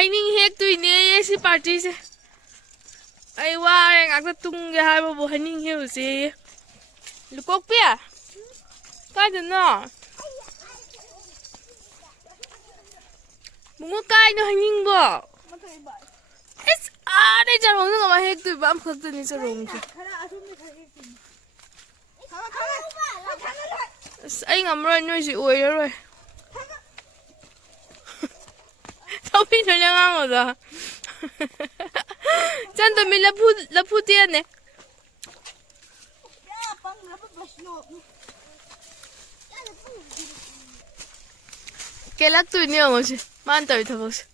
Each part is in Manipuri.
Heining hek tuine si party se. Ai ware ngakta tungge haibo Heining heu se. Lukok pia. Kai de no. Bungo kai no Heining bo. Es are jarong no ma hek tu bam khak tu ni jarong se. Ai ngamroi noi si oi rồi. Tao pin cho nhau ngang rồi đó. Chân tụi mình là phu tiền này. Cái lắc tụi nhiều mà chứ, mang tới thôi bác.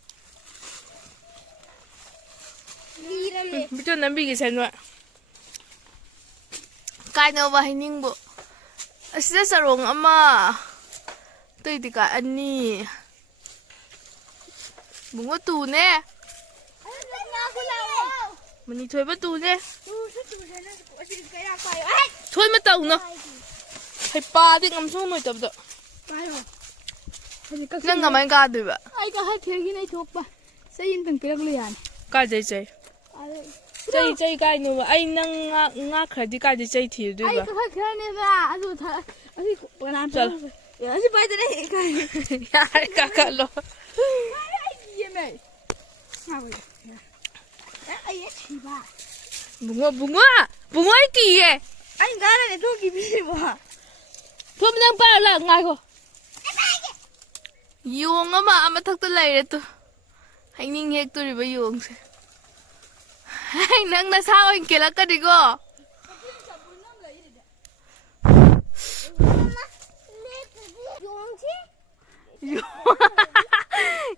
Bây giờ nắm bị cái gì nữa? Cái nào vậy Heining bộ? Sẽ sao rong ama? Tôi thì cả anh nè. Bungo tu nè. Mình thôi bắt tu nè. Thôi mà tàu nó. Hay ba thì ngắm xuống mày tập đó. Nâng ngắm anh ca được vậy? Ai cả hai thiên cái này thuộc ba. Xây dựng từng cái liền. Cái gì chơi? Chơi cái nữa anh nâng ngã khởi đi cái gì chơi thì được vậy? Ai cả hai cái này là anh rồi thà anh còn làm sao? Anh sẽ bay tới đây cái. Ai cả cả lo. Mày. Bungo kì ấy. Anh gái này thôi kì gì mà. Thôi mình đang bảo là ngay rồi. Yung ama thắc tôi lấy đấy tu. Heining hek tôi đi với yung. Anh đang là sao anh kể là cái gì cơ?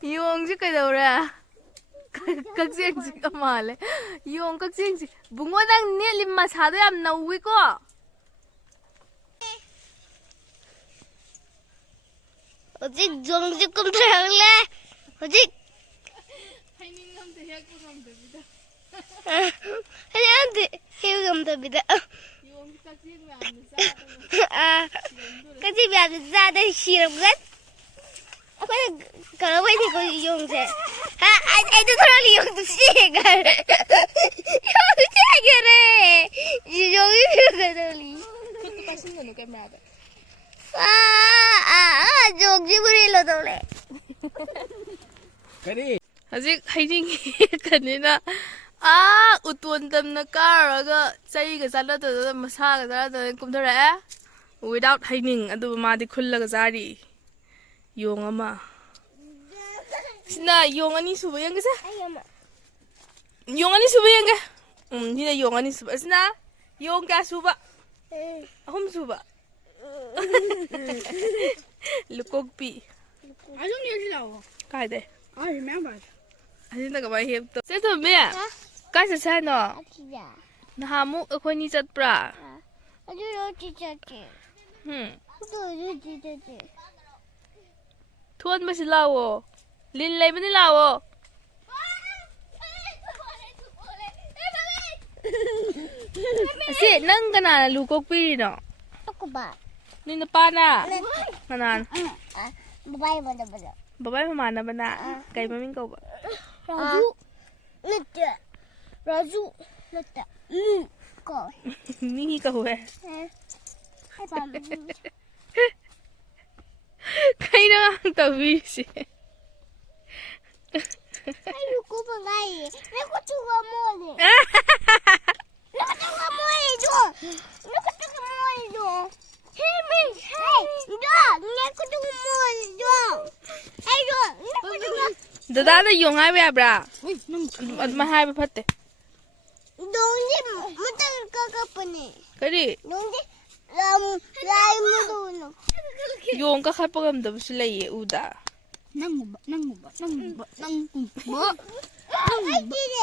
Yung chứ cái đâu ra? Các riêng gì cơ mà lại? Yung các riêng gì? Bungo đang nè lim mà sao đấy em nấu với cô? 어디 정지 꼼짝할래? 어디? Heining 한테 해고 가면 됩니다. 하니한테 해고 가면 됩니다. 용 딱지 왜안 돼? 아, 까지 왜안 싸다 싫은 것? 그냥 그러고 있고 용세. 아, 애들 돌아리 용도 씨가. 용도 씨가래. 용이 그러더니. 그것도 맛있는 거 깨매야 돼. 정지 부리러 돌래. 그래. 아직 Heining cái này là utuan tâm na karaga chay ga sala da masa ga sala da kum thara without Heining adu ma di khulla ga zari yong ama sina yong ani suba yang ga sa yong ani suba yang ga hina yong ani suba sina yong ka suba hum suba lukok pi 아좀 열리라고. kai de 아, remember. ani na ga ba hep to se to me kai sa sa no 진짜. na hamu akhoi ni chat pra 아주 진짜. 또 진짜. thôn mà xin lao linh lấy bên đi lao si nang kana na lukok pi no ako ba? ni na pa na kanan Babae ba na ba? babay mamana ba na kay maming ko ba Raju. Nata. Raju. Nata. Ko. ni ka huwe Ay ba? kay na ang tawi si Ay ko ba ngai? Nako tuwa mo ni. Nako tuwa mo ito. Nako tuwa mo ito. Hey me. Hey. Do. Nako tuwa mo ito. Hey do. Nako tuwa. dada na yung hai ba bra Uy, nang ma hai ba phatte Dongji mutal kakapane. kari Dongji rai mo do. yung ka khapagam da su lai uda nanguba.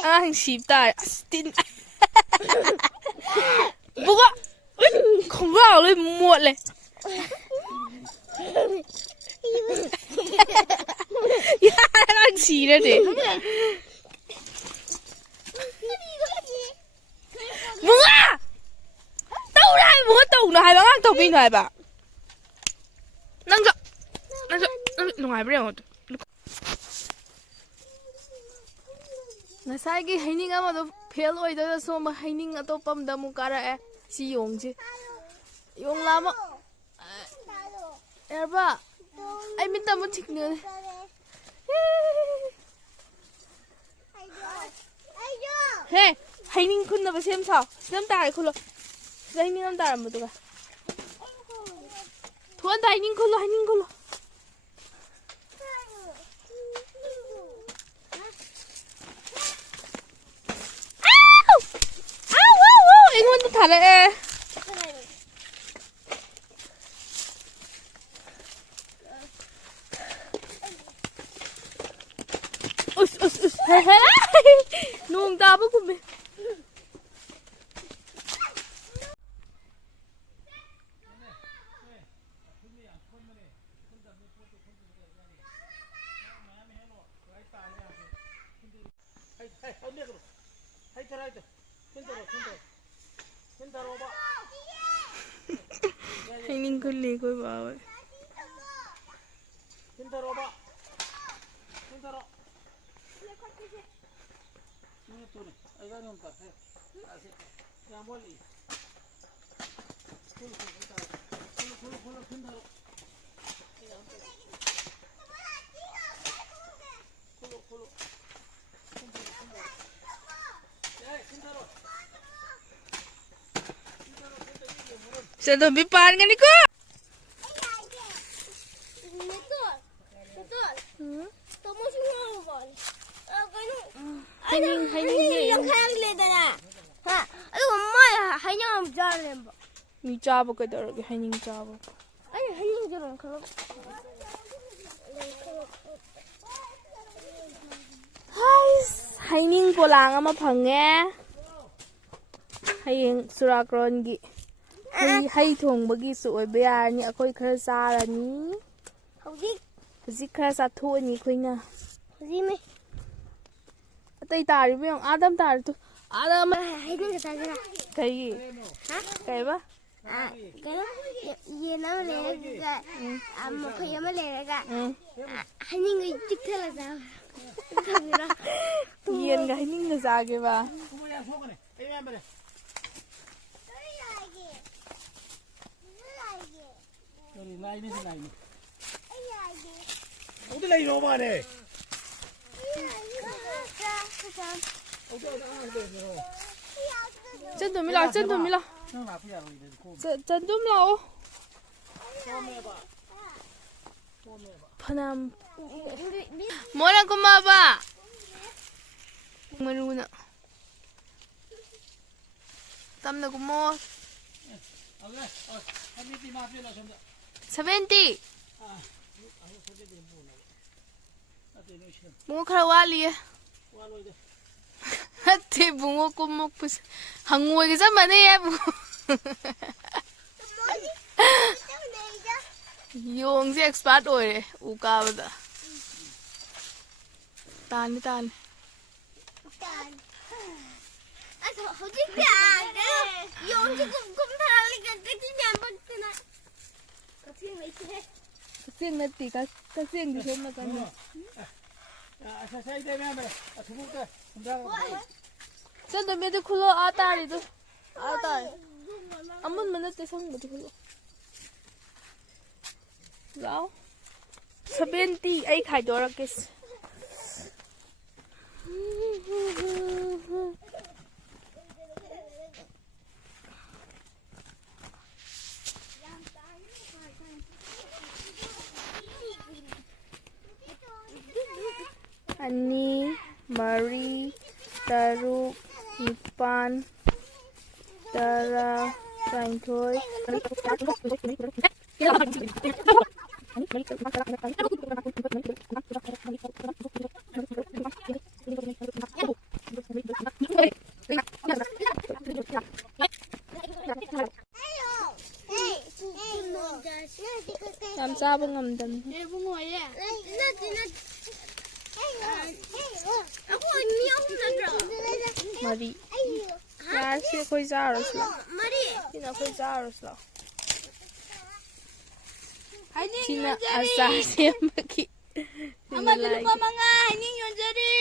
ang sipta astin buka không vào lên muộn lên đang xì ra để mùng à đâu đây mùng tàu nó hai bác tàu pin này bà năng giọng ngoài bây giờ Ngasai Heining amado fail oidada soma Heining atoppa amda amuk kara'e si yongsi. Yong lama. Erba. Ai minta mu thikne. Hey, Heining khunna ba sem sa. Sem tare khulo. Heining am taram butuga. Thon da Heining khulo. Ingon thare e. Us. Nung da ba kume. Heining kulli koi bawa. Saya bipan kan ni ko? Mi chaba ka daro ke Heining chaba. Ay, Heining jaron karo. Heining polang ama phange. Hayeng surakron gi. Hay thong bagi su oi bayar ni akoi khara sarani. Hujik khara sa tho ni khoina. Hujik me. Atai tari bi Adam tar tu. Adam Heining ka tara. kai. Ha? Kai ba? ये ना लेगा मुझे ये लेगा Heining cái chích thế là sao Yên cái Heining là sao kìa bà chân tụi mình lo chân tụi lâu Panam Mona kumaba Maruna Tamna kumo 70 Bungo khara wali Hati bungo kumok pus Hangui ke sama ni ya bungo Yung si expert oi uka bada Tan Hujik ya yung si kum thali ka ti nyam bak na Kasing mai che Kasing nati kasing di sem kan Sai dai me athubu ka Chân tụi mình đi khulo ata đi tu ata Amun mana te sang mo khulo Lao 70 ai khai dora kes Ani Mari Taruk Nipan Tara Saintoy Làm sao bông ngầm tầm Mari Ya siya ko'y zaros lang Sina ko'y zaros lang Sina asa siya maki Ama dulu pa mga Heining yun jadi.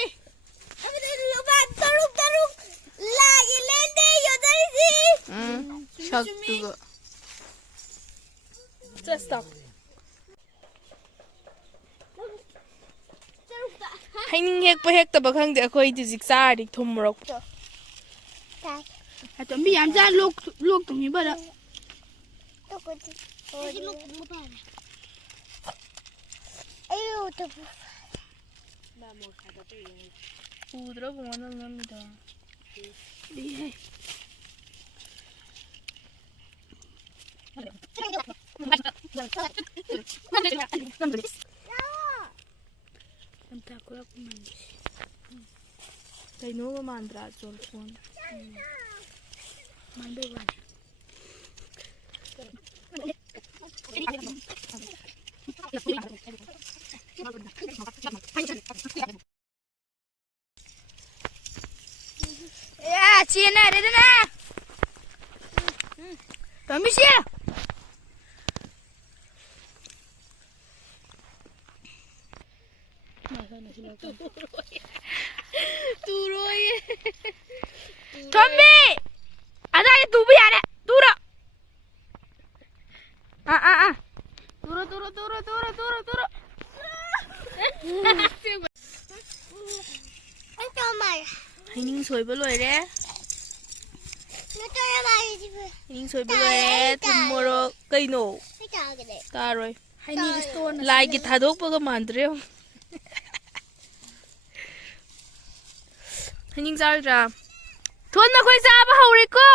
Ama dulu ba ꯁꯛꯇꯨꯒ Just stop. Heining hekpa hektaba khangde akhoi dizik chari thum morok. Ato mi yam ja lok tum mi bara. Ayo to. Udra bunga nam da. Di hai. Anta kura kumandi. Kaino ga mandra chol phone. Mande wan. Ya, Cina ada na. Permisi. Turoy. Tommy! Ada yang tubuh ya, Dek? Turo. Turo. Ito mai. Heining soiba loire. Ito mai jibu. Heining soiba loire. Thum morok kaino. Ito agade. Taroy. Heining stone. Lai ki thadokpaga mandre. Heining charra. Thon na khoi chaba haure ko.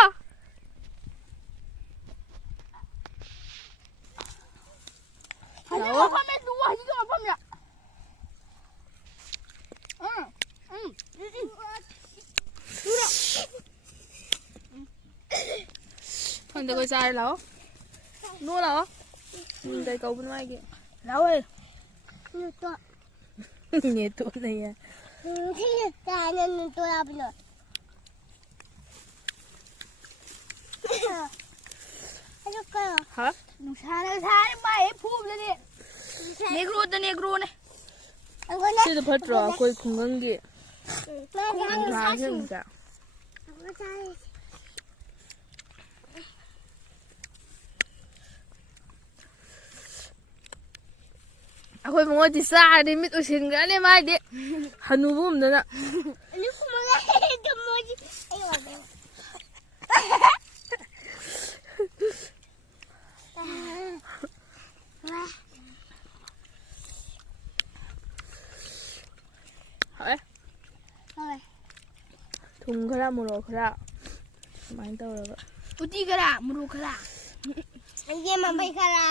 Hello. Apa me dua higa apa me? Turo. Thon da khoi char lao. No lao. Dai kau bun mai ki. Lao ơi. Ito. Nghe to này à. Ta nên tôi làm nữa. Ano ka? Hả? Nusara mai phum le ni. Negro ne. Ang ganda. Sila patra koi khungang gi. Khung ha hyang ja. Ako tayo. Akhoi mo di sa di mit usin ga ne mai de. Hanubum na na. Ano ko mga ito mo? Ayun. Hả? Thùng khara muro khara. Mai tao rồi. Putih kara, muru kara. Hindi mambay ka la.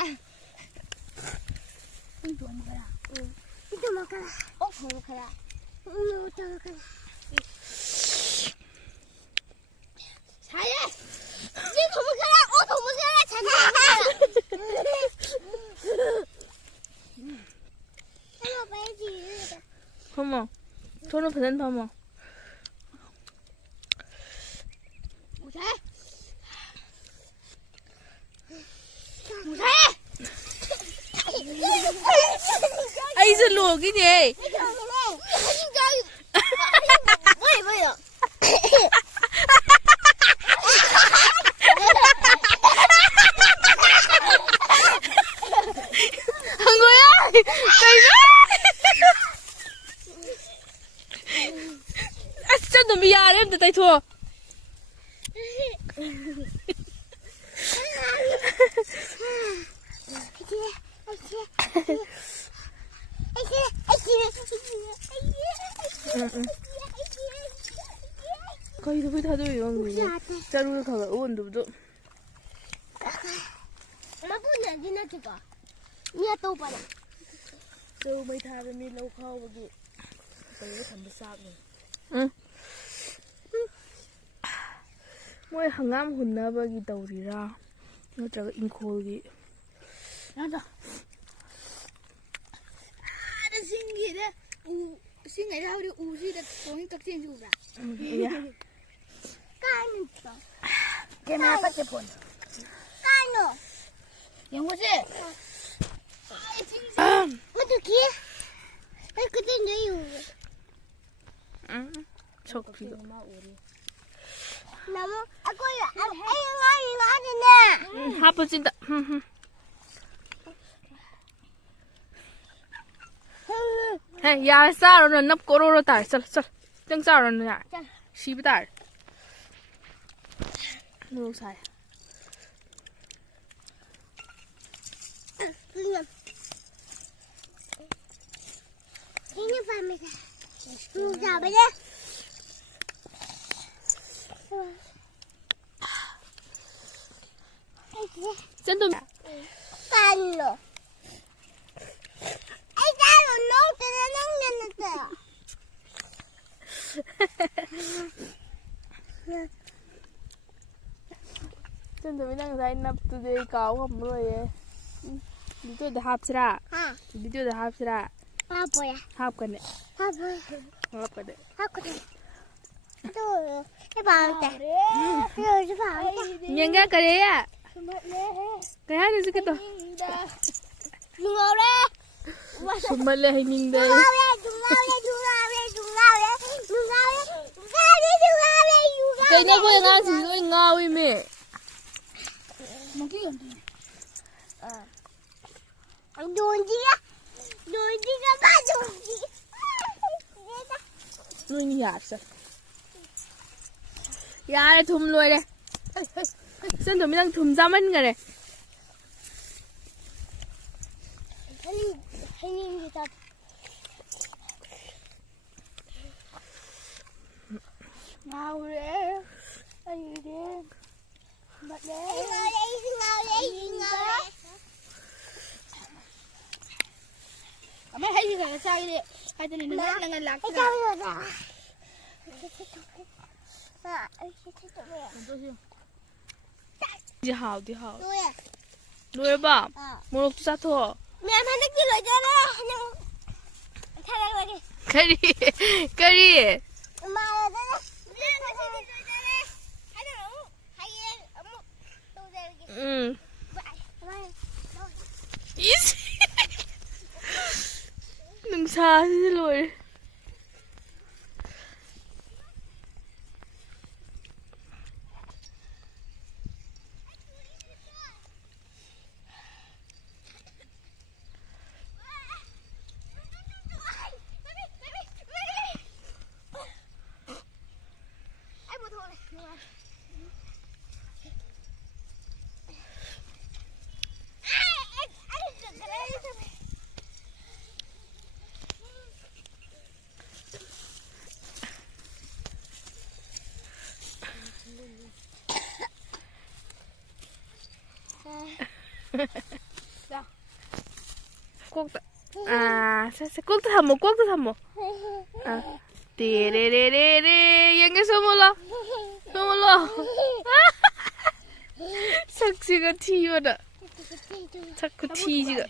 Ito mo kara. Ito mo ka la. Oh, mo ka la. Ito mo ka la. Saya. Ito mo ka la. Oh, ito mo ka la. Sana mo ka la. Ano ba yung Không Thôi nó phải lên không Ai giờ lùa cái gì? Người ơi, cây đó. Chân nó bị à em từ tay thua. Cây nó phải thay đổi không gì? 자루를 가가 원도도. Mabuna din na ito ba? Niya to pa na. So may thara mi lâu khâu bagi. Tayo thamba sak ni. Moi hangam hunnabagi tawrira natraga inkolgi Nada. Ada singi de. Singai dah di uji de kong tak tin juga. iya Kanin to. Kena apa cepon? Kano? Yang mana? Matuki? Ay, kutin na yun. 척 비가 너무 이거 하부진다. Hey, ya sao rồi nắp cổ rồi tải sao sao đang sao rồi nè xí bít tải nước xài ini pamit sudah boleh chân tôi kan lo ai ra rồi nấu cho nó nóng lên nữa chân tôi đang dạy nắp tôi đây cáo không rồi đi tôi để hấp ra đi tôi để hấp ra 뭐야 hấp cái này 뭐야 hấp cái này 또 해봐 해봐 nhanh ra cái đấy à cái hai này cái to Sumale Heining đây cái này có ngang gì rồi ngao ấy mẹ nuôi nhạt sao ya đây thum luôn đây sen tụi mình đang thum ra mình cái này ngào đấy anh đi mặt đấy mấy thấy gì là sao vậy hai tên này nó ngăn lạc đi hào nuôi bà một chút sát thôi cái đi đừng xa thế rồi 꼭 꼭 삼모 띠레레레레 얘가 소몰라 삭시가 티워다 자꾸 티지가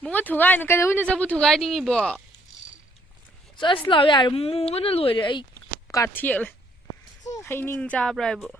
뭔가 도가이는 cái đâu nó sao 도가이 đi bỏ sao lao ya mu vẫn lùi đấy cả thiệt này Heining ra rồi bộ